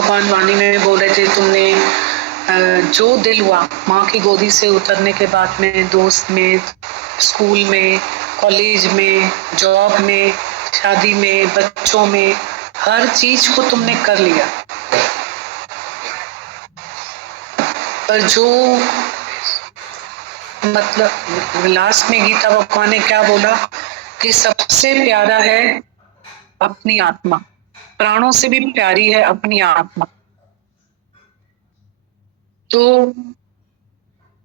भगवान वाणी में बोल रहे थे, तुमने जो दिल हुआ माँ की गोदी से उतरने के बाद में, दोस्त में, स्कूल में, कॉलेज में, जॉब में, शादी में, बच्चों में, हर चीज को तुमने कर लिया। पर जो मतलब लास्ट में गीता भगवान ने क्या बोला कि सबसे प्यारा है अपनी आत्मा, प्राणों से भी प्यारी है अपनी आत्मा। तो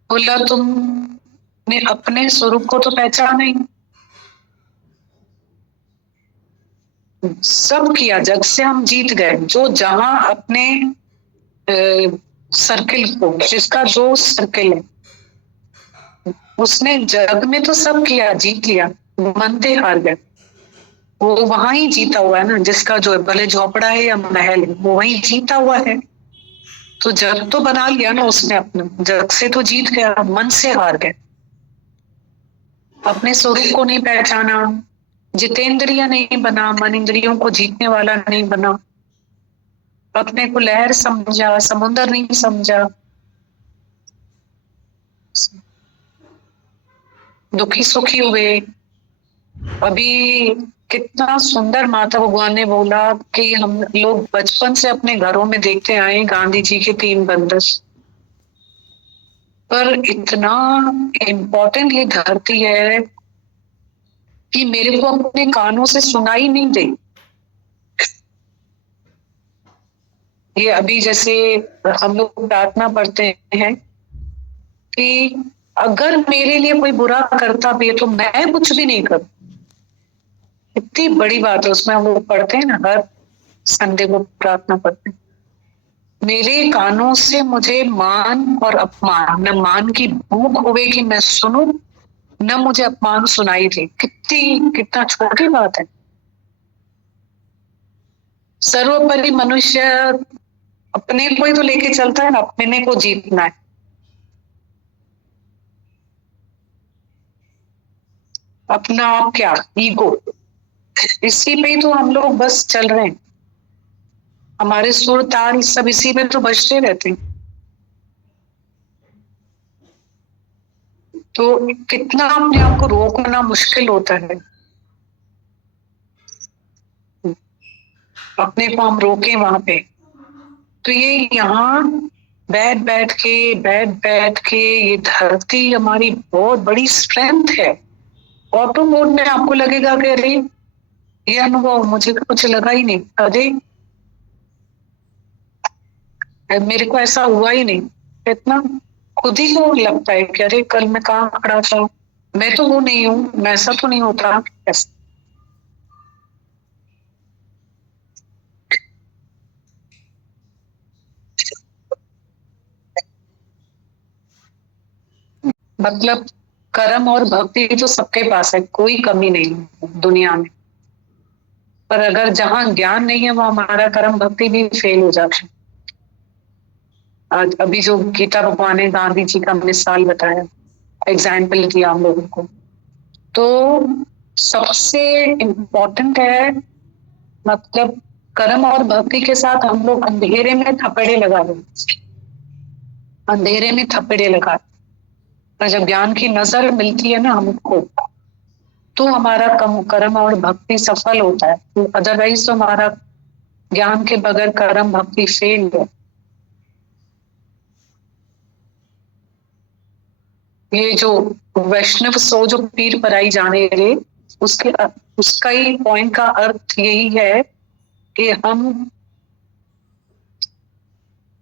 बोला तुमने अपने स्वरूप को तो पहचाना ही, सब किया, जग से हम जीत गए। जो जहां अपने सर्किल को, जिसका जो सर्किल है, उसने जग में तो सब किया, जीत लिया, मन से हार गए। वो वहां ही जीता हुआ है ना, जिसका जो है, भले झोपड़ा है या महल है, वो वहीं जीता हुआ है। तो जग तो बना लिया ना उसने अपना, जग से तो जीत गया, मन से हार गए। अपने स्वरूप को नहीं पहचाना, जितेंद्रिय नहीं बना, मन इंद्रियों को जीतने वाला नहीं बना, अपने को लहर समझा, समुद्र नहीं समझा, दुखी सुखी हुए। अभी कितना सुंदर माता भगवान ने बोला कि हम लोग बचपन से अपने घरों में देखते आए गांधी जी के 3 बंदर, पर इतना इम्पोर्टेंट ये धरती है कि मेरे को अपने कानों से सुनाई नहीं दे। ये अभी जैसे हम लोग प्रार्थना पढ़ते हैं कि अगर मेरे लिए कोई बुरा करता भी है तो मैं कुछ भी नहीं करूं। इतनी बड़ी बात है, उसमें हम लोग पढ़ते हैं ना, हर संडे को प्रार्थना पढ़ते हैं। मेरे कानों से मुझे मान और अपमान, न मान की भूख होवे कि मैं सुनूं, न मुझे अपमान सुनाई दे। कितना छोटी बात है। सर्वोपरि मनुष्य अपने को ही तो लेके चलता है ना, अपने को जीतना है। अपना आप क्या, ईगो, इसी पे ही तो हम लोग बस चल रहे हैं। हमारे सुर ताल सब इसी में तो बजते रहते हैं। तो कितना अपने आप को रोकना मुश्किल होता है। अपने को हम रोके वहां पे, तो ये यहाँ बैठ बैठ के ये धरती हमारी बहुत बड़ी स्ट्रेंथ है। ऑटो मोड में आपको लगेगा कि अरे ये अनुभव मुझे कुछ लगा ही नहीं, अरे मेरे को ऐसा हुआ ही नहीं। इतना खुद ही को लगता है कि अरे कल मैं कहाँ खड़ा था, मैं तो वो नहीं हूँ, मैं ऐसा तो नहीं होता ऐसा। मतलब कर्म और भक्ति तो सबके पास है, कोई कमी नहीं है दुनिया में। पर अगर जहाँ ज्ञान नहीं है वहां हमारा कर्म भक्ति भी फेल हो जाता है। आज अभी जो गीता भगवान ने गांधी जी का मिसाल बताया, एग्जाम्पल दिया हम लोगों को, तो सबसे इम्पोर्टेंट है। मतलब कर्म और भक्ति के साथ हम लोग अंधेरे में थपेड़े लगा रहे हैं, अंधेरे में थपेड़े लगा। पर जब ज्ञान की नजर मिलती है ना हमको, तो हमारा कर्म और भक्ति सफल होता है। तो अदरवाइज तो हमारा ज्ञान के बगैर कर्म भक्ति फेल है। ये जो वैष्णव सो जो पीर पराई जाने रे, उसके उसका ही पॉइंट का अर्थ यही है कि हम,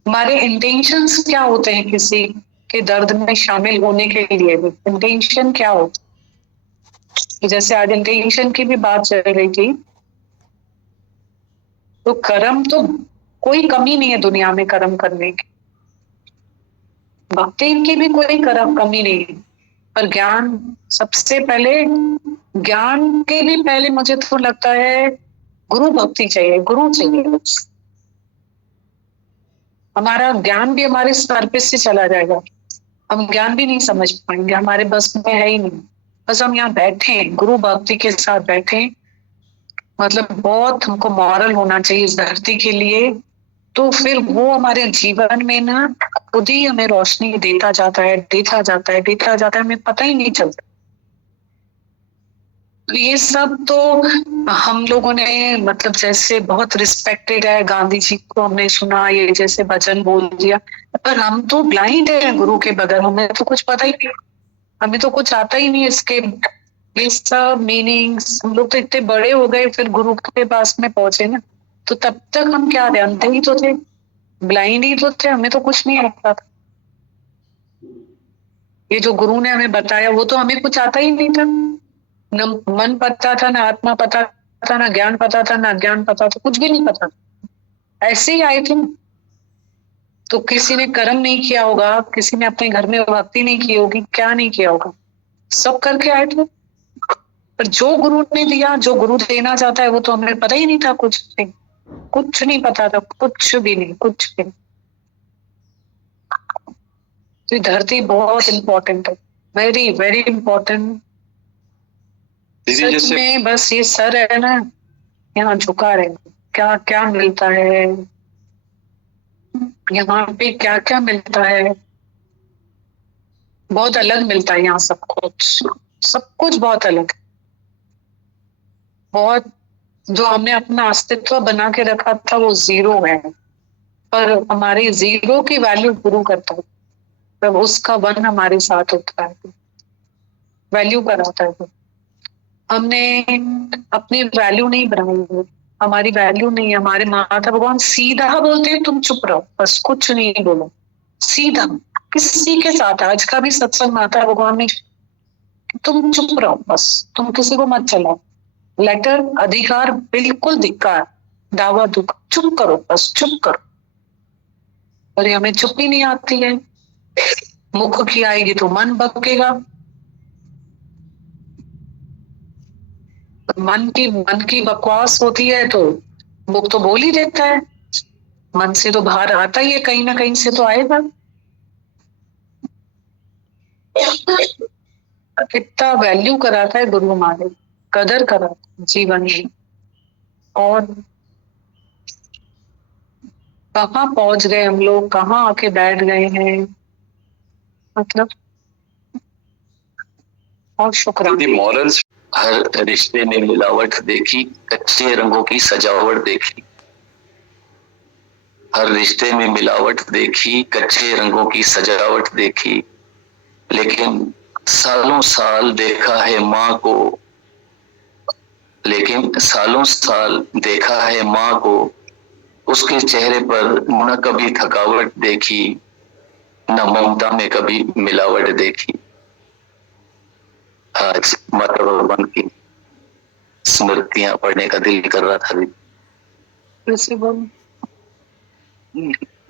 हमारे इंटेंशंस क्या होते हैं किसी के दर्द में शामिल होने के लिए, इंटेंशन क्या होता है। जैसे आज इंटेंशन की भी बात चल रही थी, तो कर्म तो कोई कमी नहीं है दुनिया में कर्म करने की, भक्ति की भी कोई कर्म कमी नहीं है। पर ज्ञान सबसे पहले, ज्ञान के भी पहले मुझे तो लगता है गुरु भक्ति चाहिए, गुरु चाहिए। हमारा ज्ञान भी हमारे सर पे से चला जाएगा, हम ज्ञान भी नहीं समझ पाएंगे, हमारे बस में है ही नहीं। बस हम यहाँ बैठे गुरु भक्ति के साथ बैठे। मतलब बहुत हमको मॉरल होना चाहिए इस धरती के लिए तो फिर वो हमारे जीवन में ना खुद ही हमें रोशनी देता जाता है, देता जाता है, देता जाता है, हमें पता ही नहीं चलता। तो ये सब तो हम लोगों ने मतलब जैसे बहुत रिस्पेक्टेड है, गांधी जी को हमने सुना, ये जैसे भजन बोल दिया, पर हम तो ब्लाइंड है गुरु के बगैर, हमें तो कुछ पता ही नहीं, हमें तो कुछ आता ही नहीं इसके ये सब मीनिंग्स। हम लोग तो इतने बड़े हो गए फिर गुरु के पास में पहुंचे ना, तो तब तक हम क्या थे, अंधे ही तो थे, ब्लाइंड ही तो थे, हमें तो कुछ नहीं आता था। ये जो गुरु ने हमें बताया वो तो हमें कुछ आता ही नहीं था, न मन पता था, ना आत्मा पता था, ना ज्ञान पता था, ना ज्ञान पता था, कुछ भी नहीं पता था। ऐसे ही आए थे। तो किसी ने कर्म नहीं किया होगा, किसी ने अपने घर में भक्ति नहीं की होगी, क्या नहीं किया होगा, सब करके आए थे। पर जो गुरु ने दिया, जो गुरु देना चाहता है, वो तो हमें पता ही नहीं था, कुछ नहीं पता था, कुछ भी नहीं, कुछ भी नहीं। तो ये धरती बहुत इम्पोर्टेंट है, वेरी वेरी इम्पोर्टेंट। सच में बस ये सर है ना, यहाँ झुका रहे, क्या क्या मिलता है यहाँ पे, क्या क्या मिलता है, बहुत अलग मिलता है यहाँ सब कुछ बहुत अलग, बहुत। जो हमने अपना अस्तित्व बना के रखा था वो जीरो है, पर हमारी जीरो की वैल्यू गुरु करता है, तब उसका वन हमारे साथ होता है, वैल्यू कराता है। हमने अपनी वैल्यू नहीं बनाई है, हमारी वैल्यू नहीं है। हमारे माता भगवान सीधा बोलते हैं, तुम चुप रहो, बस कुछ नहीं बोलो, सीधा, किसी के साथ। आज का भी सत्संग माता भगवान ने, तुम चुप रहो बस, तुम किसी को मत चलाओ, लेटर अधिकार बिल्कुल धिक्कार, दावा दुख, चुप करो बस, चुप करो। पर ये हमें चुप ही नहीं आती है, मुख की आएगी तो मन बकेगा, मन की बकवास होती है तो मुख तो बोल ही देता है, मन से तो बाहर आता ही है, कहीं ना कहीं से तो आएगा। कितना वैल्यू कराता है गुरु हमारे, कदर कराता है जीवन में। और कहाँ पहुंच गए हम लोग, कहाँ आके बैठ गए हैं, मतलब और शुक्राना। मॉरल्स, हर रिश्ते में मिलावट देखी, कच्चे रंगों की सजावट देखी। हर रिश्ते में मिलावट देखी, कच्चे रंगों की सजावट देखी, लेकिन सालों साल देखा है माँ को, लेकिन सालों साल देखा है माँ को, उसके चेहरे पर न कभी थकावट देखी, न ममता में कभी मिलावट देखी। आज माता भगवान की स्मृतियां पढ़ने का दिल कर रहा था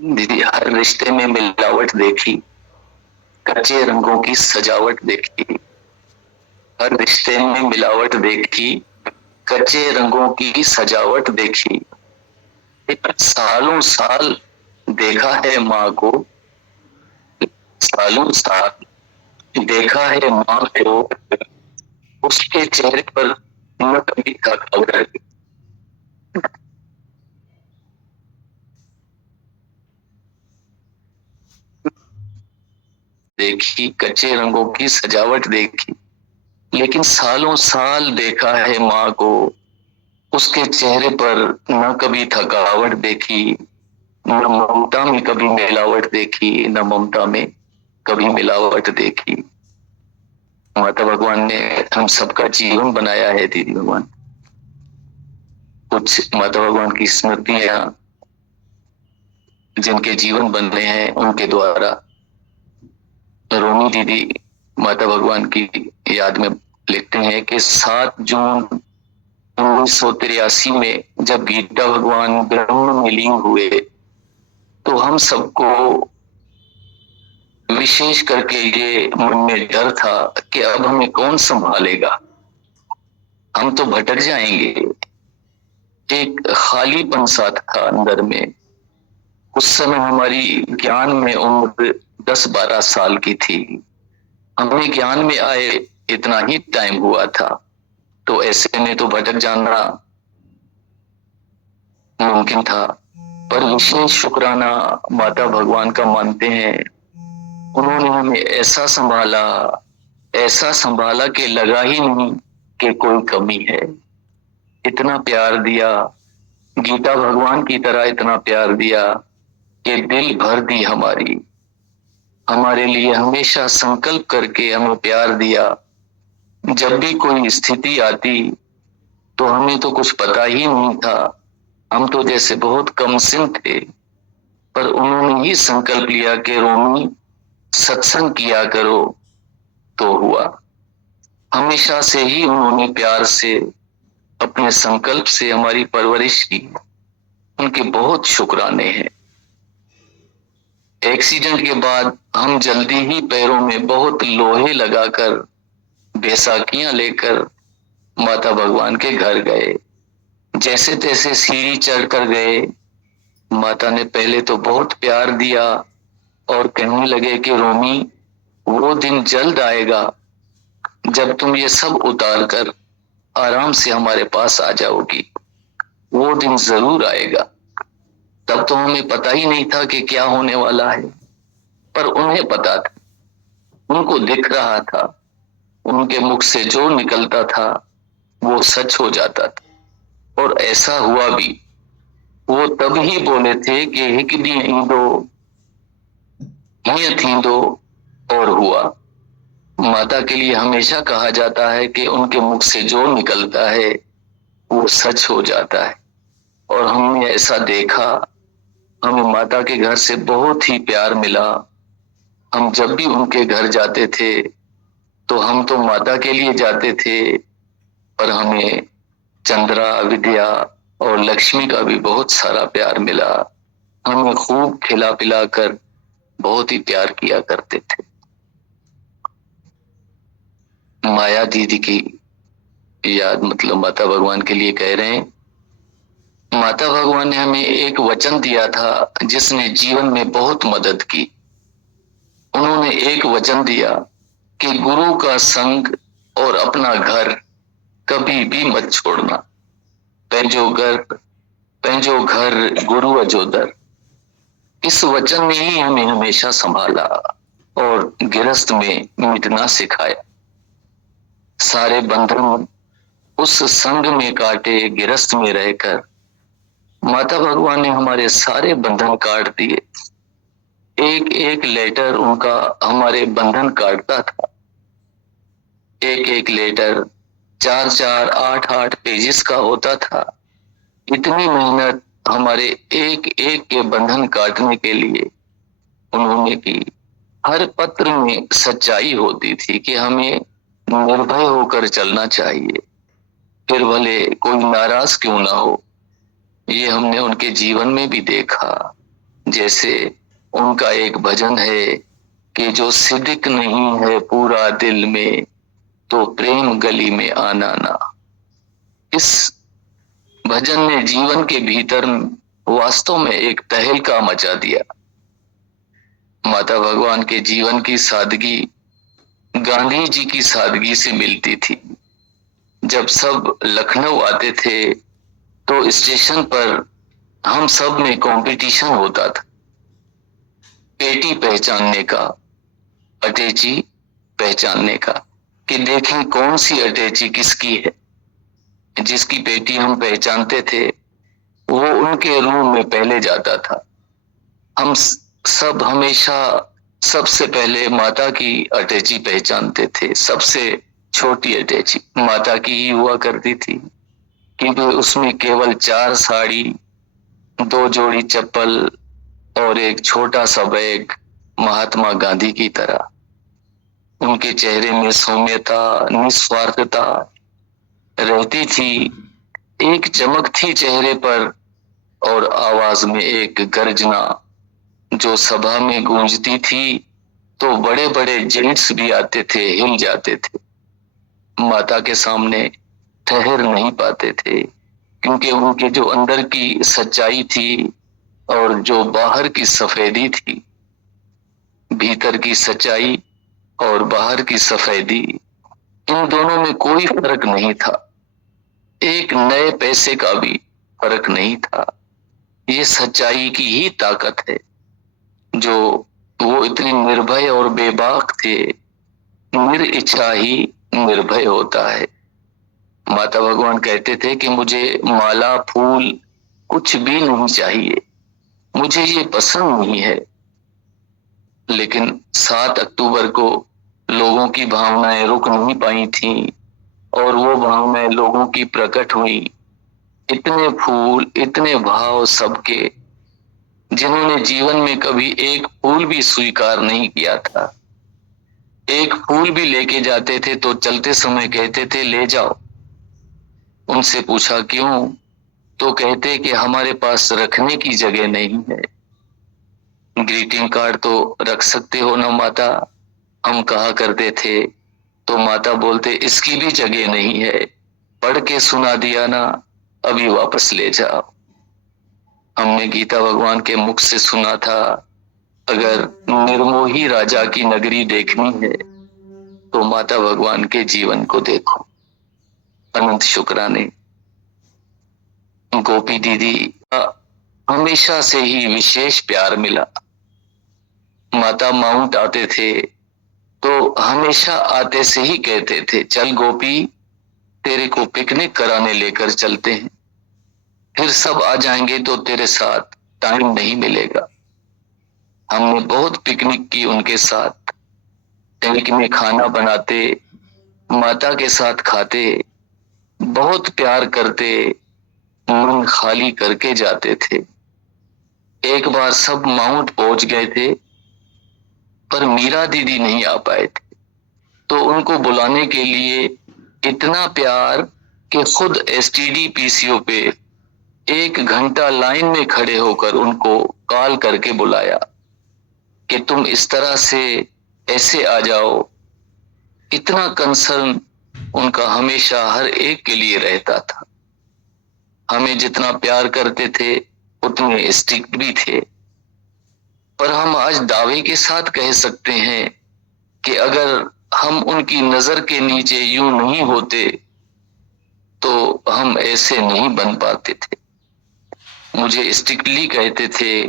दीदी। हर रिश्ते में मिलावट देखी, कच्चे रंगों की सजावट देखी। हर रिश्ते में मिलावट देखी, कच्चे रंगों की सजावट देखी, सालों साल देखा है माँ को, सालों साल देखा है माँ को, उसके चेहरे पर न कभी थकावट देखी, कच्चे रंगों की सजावट देखी, लेकिन सालों साल देखा है माँ को, उसके चेहरे पर न कभी थकावट देखी, न ममता में कभी मिलावट देखी, न ममता में कभी मिलावट देखी। माता भगवान ने हम सबका जीवन बनाया है दीदी भगवान। कुछ माता भगवान की स्मृतियां जिनके जीवन बने हैं उनके द्वारा। रोमी दीदी माता भगवान की याद में लिखते हैं कि 7 जून 1983 में जब गीता भगवान ब्रह्म में लीन हुए तो हम सबको विशेष करके ये मन में डर था कि अब हमें कौन संभालेगा, हम तो भटक जाएंगे। एक खालीपन सा था अंदर में। उस समय हमारी ज्ञान में उम्र 10-12 साल की थी, हमें ज्ञान में आए इतना ही टाइम हुआ था, तो ऐसे में तो भटक जाना मुमकिन था। पर विशेष शुक्राना माता भगवान का मानते हैं। उन्होंने हमें ऐसा संभाला कि लगा ही नहीं कि कोई कमी है। इतना प्यार दिया, गीता भगवान की तरह इतना प्यार दिया कि दिल भर दी हमारे लिए हमेशा संकल्प करके हमें प्यार दिया। जब भी कोई स्थिति आती तो हमें तो कुछ पता ही नहीं था, हम तो जैसे बहुत कमसिन थे, पर उन्होंने ही संकल्प लिया कि रोमी सत्संग किया करो, तो हुआ। हमेशा से ही उन्होंने प्यार से अपने संकल्प से हमारी परवरिश की, उनके बहुत शुक्राने हैं। एक्सीडेंट के बाद हम जल्दी ही पैरों में बहुत लोहे लगाकर बैसाखियां लेकर माता भगवान के घर गए। जैसे तैसे सीढ़ी चढ़ कर गए। माता ने पहले तो बहुत प्यार दिया और कहने लगे कि रोमी, वो दिन जल्द आएगा जब तुम ये सब उतार कर आराम से हमारे पास आ जाओगी। वो दिन जरूर आएगा। तब तो हमें पता ही नहीं था कि क्या होने वाला है, पर उन्हें पता था, उनको दिख रहा था, उनके मुख से जो निकलता था वो सच हो जाता था। और ऐसा हुआ भी। वो तब ही बोले थे कि हिक दी ईंदो हिय थींदो, और हुआ। माता के लिए हमेशा कहा जाता है कि उनके मुख से जो निकलता है वो सच हो जाता है। और हमने ऐसा देखा। हमें माता के घर से बहुत ही प्यार मिला। हम जब भी उनके घर जाते थे तो हम तो माता के लिए जाते थे, पर हमें चंद्रा, विद्या और लक्ष्मी का भी बहुत सारा प्यार मिला। हमें खूब खिला पिला कर बहुत ही प्यार किया करते थे। माया दीदी की याद मतलब माता भगवान के लिए कह रहे हैं। माता भगवान ने हमें एक वचन दिया था जिसने जीवन में बहुत मदद की। उन्होंने एक वचन दिया कि गुरु का संग और अपना घर कभी भी मत छोड़ना। पैंजो घर गुरु अजोदर। इस वचन ने ही हमें हमेशा संभाला और गिरस्त में मिटना सिखाया। सारे बंधन उस संग में काटे गिरस्त में रहकर माता भगवान ने हमारे सारे बंधन काट दिए। एक एक लेटर उनका हमारे बंधन काटता था। एक एक लेटर 4-4, 8-8 पेजेस का होता था। इतनी मेहनत हमारे एक एक के बंधन काटने के लिए उन्होंने की। हर पत्र में सच्चाई होती थी कि हमें निर्भय होकर चलना चाहिए, फिर भले कोई नाराज क्यों ना हो। ये हमने उनके जीवन में भी देखा। जैसे उनका एक भजन है कि जो सिद्क नहीं है पूरा दिल में, तो प्रेम गली में आना ना। इस भजन ने जीवन के भीतर वास्तव में एक तहलका मचा दिया। माता भगवान के जीवन की सादगी गांधी जी की सादगी से मिलती थी। जब सब लखनऊ आते थे तो स्टेशन पर हम सब में कंपटीशन होता था, पेटी पहचानने का, अटैची पहचानने का, कि देखें कौन सी अटैची किसकी है। जिसकी पेटी हम पहचानते थे वो उनके रूम में पहले जाता था। हम सब हमेशा सबसे पहले माता की अटैची पहचानते थे। सबसे छोटी अटैची माता की ही हुआ करती थी, क्योंकि उसमें केवल 4 साड़ी, 2 जोड़ी चप्पल और एक छोटा सा बैग, महात्मा गांधी की तरह। उनके चेहरे में सौम्यता, निस्वार्थता रहती थी। एक चमक थी चेहरे पर और आवाज में एक गर्जना जो सभा में गूंजती थी तो बड़े बड़े जेंट्स भी आते थे, हिल जाते थे। माता के सामने ठहर नहीं पाते थे, क्योंकि उनके जो अंदर की सच्चाई थी और जो बाहर की सफेदी थी, भीतर की सच्चाई और बाहर की सफेदी, इन दोनों में कोई फर्क नहीं था। एक नए पैसे का भी फर्क नहीं था। ये सच्चाई की ही ताकत है जो वो इतने निर्भय और बेबाक थे। निर ही निर्भय होता है। माता भगवान कहते थे कि मुझे माला फूल कुछ भी नहीं चाहिए, मुझे ये पसंद नहीं है। लेकिन 7 अक्टूबर को लोगों की भावनाएं रुक नहीं पाई थी और वो भावनाएं लोगों की प्रकट हुई। इतने फूल, इतने भाव सबके, जिन्होंने जीवन में कभी एक फूल भी स्वीकार नहीं किया था। एक फूल भी लेके जाते थे तो चलते समय कहते थे ले जाओ। उनसे पूछा क्यों, तो कहते कि हमारे पास रखने की जगह नहीं है। ग्रीटिंग कार्ड तो रख सकते हो ना माता, हम कहा करते थे। तो माता बोलते इसकी भी जगह नहीं है, पढ़ के सुना दिया ना, अभी वापस ले जाओ। हमने गीता भगवान के मुख से सुना था, अगर निर्मोही राजा की नगरी देखनी है तो माता भगवान के जीवन को देखो। अनंत शुक्राने। गोपी दीदी हमेशा से ही विशेष प्यार मिला। माता माउंट आते थे तो हमेशा आते से ही कहते थे चल गोपी, तेरे को पिकनिक कराने लेकर चलते हैं। फिर सब आ जाएंगे तो तेरे साथ टाइम नहीं मिलेगा। हमने बहुत पिकनिक की उनके साथ, टैंक में खाना बनाते, माता के साथ खाते, बहुत प्यार करते, मन खाली करके जाते थे। एक बार सब माउंट पहुंच गए थे पर मीरा दीदी नहीं आ पाए थे, तो उनको बुलाने के लिए इतना प्यार कि खुद एसटीडी पीसीओ पे 1 घंटा लाइन में खड़े होकर उनको कॉल करके बुलाया कि तुम इस तरह से ऐसे आ जाओ। इतना कंसर्न उनका हमेशा हर एक के लिए रहता था। हमें जितना प्यार करते थे उतने स्ट्रिक्ट भी थे। पर हम आज दावे के साथ कह सकते हैं कि अगर हम उनकी नजर के नीचे यूं नहीं होते तो हम ऐसे नहीं बन पाते थे। मुझे स्ट्रिक्टली कहते थे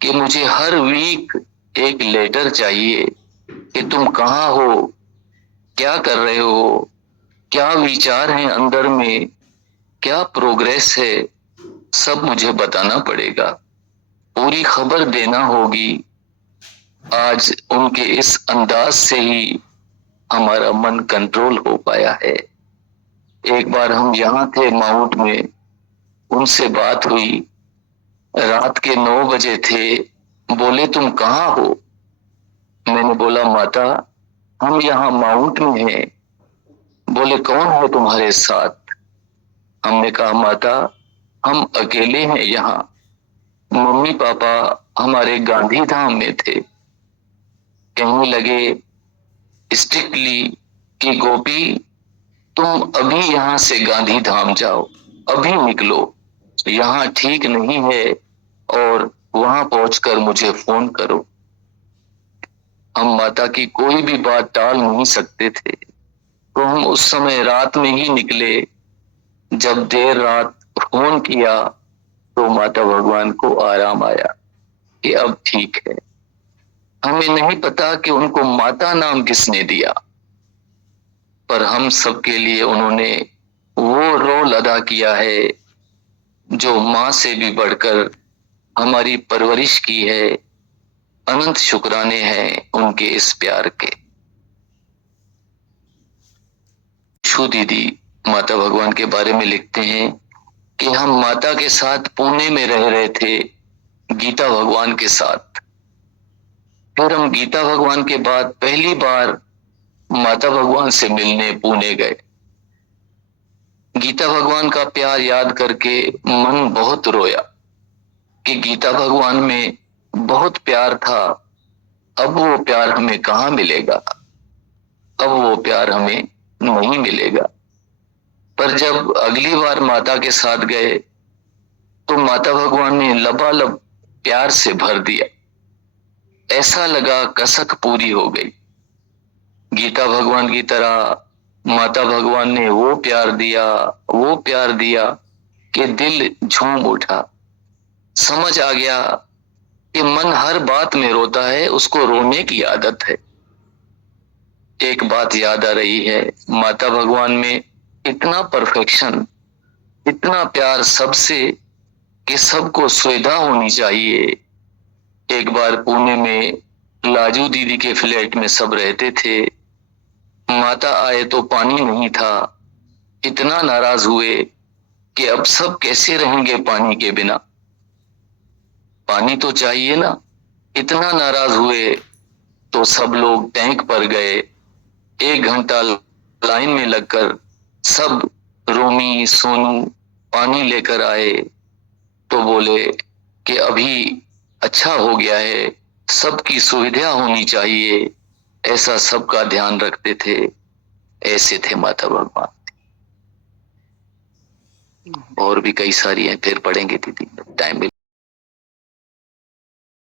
कि मुझे हर वीक एक लेटर चाहिए कि तुम कहाँ हो, क्या कर रहे हो, क्या विचार हैं अंदर में, क्या प्रोग्रेस है, सब मुझे बताना पड़ेगा, पूरी खबर देना होगी। आज उनके इस अंदाज से ही हमारा मन कंट्रोल हो पाया है। एक बार हम यहाँ थे माउंट में, उनसे बात हुई, रात के 9 बजे थे। बोले तुम कहाँ हो? मैंने बोला माता हम यहाँ माउंट में हैं। बोले कौन है तुम्हारे साथ? हमने कहा माता हम अकेले हैं यहाँ, मम्मी पापा हमारे गांधी धाम में थे। कहने लगे स्ट्रिक्टली कि गोपी तुम अभी यहाँ से गांधी धाम जाओ, अभी निकलो, यहाँ ठीक नहीं है और वहां पहुंचकर मुझे फोन करो। हम माता की कोई भी बात टाल नहीं सकते थे, तो हम उस समय रात में ही निकले। जब देर रात फोन किया तो माता भगवान को आराम आया कि अब ठीक है। हमें नहीं पता कि उनको माता नाम किसने दिया, पर हम सबके लिए उन्होंने वो रोल अदा किया है जो माँ से भी बढ़कर हमारी परवरिश की है। अनंत शुक्राने हैं उनके इस प्यार के। शु दीदी माता भगवान के बारे में लिखते हैं कि हम माता के साथ पुणे में रह रहे थे, गीता भगवान के साथ। फिर हम गीता भगवान के बाद पहली बार माता भगवान से मिलने पुणे गए। गीता भगवान का प्यार याद करके मन बहुत रोया कि गीता भगवान में बहुत प्यार था, अब वो प्यार हमें कहाँ मिलेगा, अब वो प्यार हमें नहीं मिलेगा। पर जब अगली बार माता के साथ गए तो माता भगवान ने लबालब प्यार से भर दिया। ऐसा लगा कसक पूरी हो गई। गीता भगवान की तरह माता भगवान ने वो प्यार दिया कि दिल झूम उठा। समझ आ गया कि मन हर बात में रोता है, उसको रोने की आदत है। एक बात याद आ रही है, माता भगवान में इतना परफेक्शन, इतना प्यार सबसे कि सबको सुविधा होनी चाहिए। एक बार पुणे में लाजू दीदी के फ्लैट में सब रहते थे। माता आए तो पानी नहीं था। इतना नाराज हुए कि अब सब कैसे रहेंगे पानी के बिना, पानी तो चाहिए ना। इतना नाराज हुए तो सब लोग टैंक पर गए। 1 घंटा लाइन में लगकर सब रोमी सोनू पानी लेकर आए तो बोले कि अभी अच्छा हो गया है, सबकी सुविधा होनी चाहिए, ऐसा सबका ध्यान रखते थे। ऐसे थे माता भगवान। और भी कई सारी हैं, फिर पढ़ेंगे दीदी, टाइम